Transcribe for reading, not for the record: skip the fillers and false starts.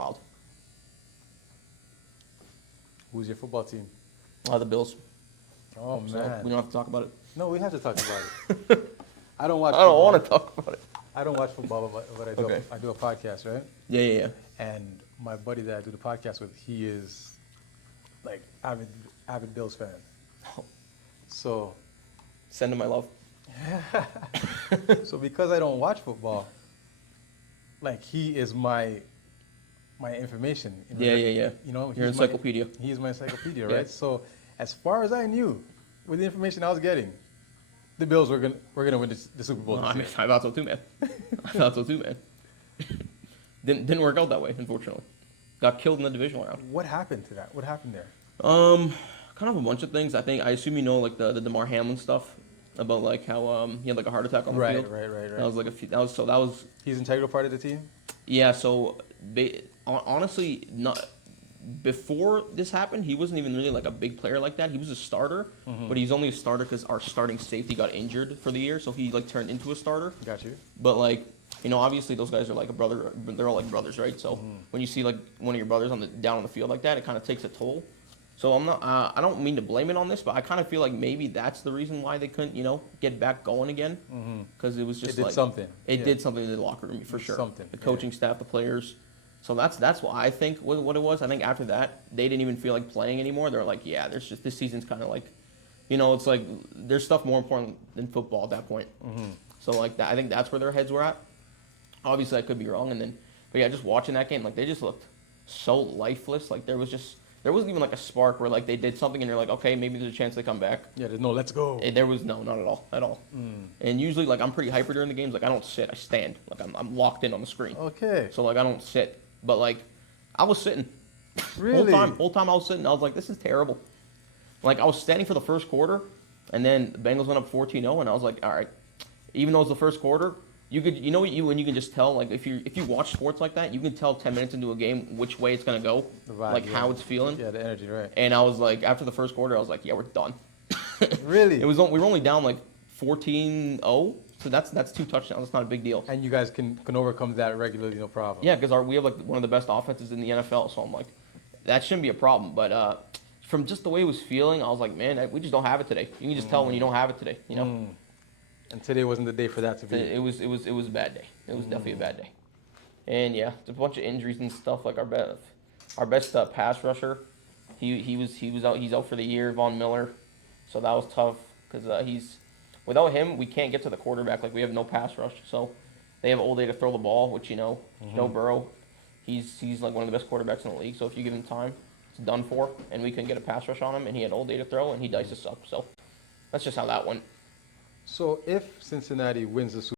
Wild. Who's your football team? The Bills. Oh, So man. we don't have to talk about it. No, we have to talk about it. I don't watch I don't football. want to talk about it. I don't watch football, but I do, Okay. I do a podcast, right? Yeah. And my buddy that I do the podcast with, he is like avid Bills fan. So, Send him my love. so because I don't watch football, like he is my information. Yeah. You know, Your he's my- encyclopedia. He's my encyclopedia, Yeah. right? So, as far as I knew, with the information I was getting, the Bills were gonna win the Super Bowl. No, this I year. thought so too, man. I thought so too, man. Didn't work out that way, unfortunately. Got killed in the divisional round. What happened to that? What happened there? Kind of a bunch of things. I assume you know like the Damar Hamlin stuff about like how he had like a heart attack on the Right. field. That was like that was He's an integral part of the team. yeah. So honestly, not before this happened, he wasn't even really like a big player like that. He was a starter, but he's only a starter because our starting safety got injured for the year, so he like turned into a starter. Got you. But like, you know, obviously those guys are like a brother. They're all like brothers, right? So when you see like one of your brothers down on the field like that, it kind of takes a toll. So I'm not. I don't mean to blame it on this, but I kind of feel like maybe that's the reason why they couldn't, you know, get back going again. Because it was just It did like something. It Yeah. did something to the locker room for sure. Something, The yeah. coaching staff, the players. So that's what I think what it was. I think after that they didn't even feel like playing anymore. They're like, yeah, there's just this season's kind of like, you know, it's like there's stuff more important than football at that point. So like that, I think that's where their heads were at. Obviously, I could be wrong, but yeah, just watching that game, like they just looked so lifeless. Like there wasn't even like a spark where like they did something and you're like, okay, maybe there's a chance they come back. Yeah. There's no let's go. There was not at all. And usually, like I'm pretty hyper during the games. Like I don't sit, I stand. Like I'm locked in on the screen. Okay. So like I don't sit, but like I was sitting. Really? Whole time I was sitting, I was like, this is terrible. Like I was standing for the first quarter, and then the Bengals went up 14-0, and I was like, all right. Even though it's the first quarter, you can just tell like if you watch sports like that, you can tell 10 minutes into a game which way it's gonna go, The vibe, like yeah. how it's feeling. Yeah, the energy, right? And I was like, after the first quarter, I was like, yeah, we're done. Really? We were only down like 14-0, so that's 2 touchdowns. That's not a big deal. And you guys can overcome that regularly, no problem. Yeah, because we have like one of the best offenses in the NFL, so I'm like, that shouldn't be a problem. But from just the way it was feeling, I was like, man, we just don't have it today. You can just tell when you don't have it today, you know. And today wasn't the day for that to be. It was a bad day. It was definitely a bad day. And yeah, it's a bunch of injuries and stuff. Like our best pass rusher, he was out. He's out for the year. Von Miller, so that was tough because without him we can't get to the quarterback. Like we have no pass rush. So they have Olday to throw the ball, which you know, Joe Burrow, he's like one of the best quarterbacks in the league. So if you give him time, it's done for. And we couldn't get a pass rush on him, and he had Olday to throw, and he diced us up. So that's just how that went. So if Cincinnati wins the Super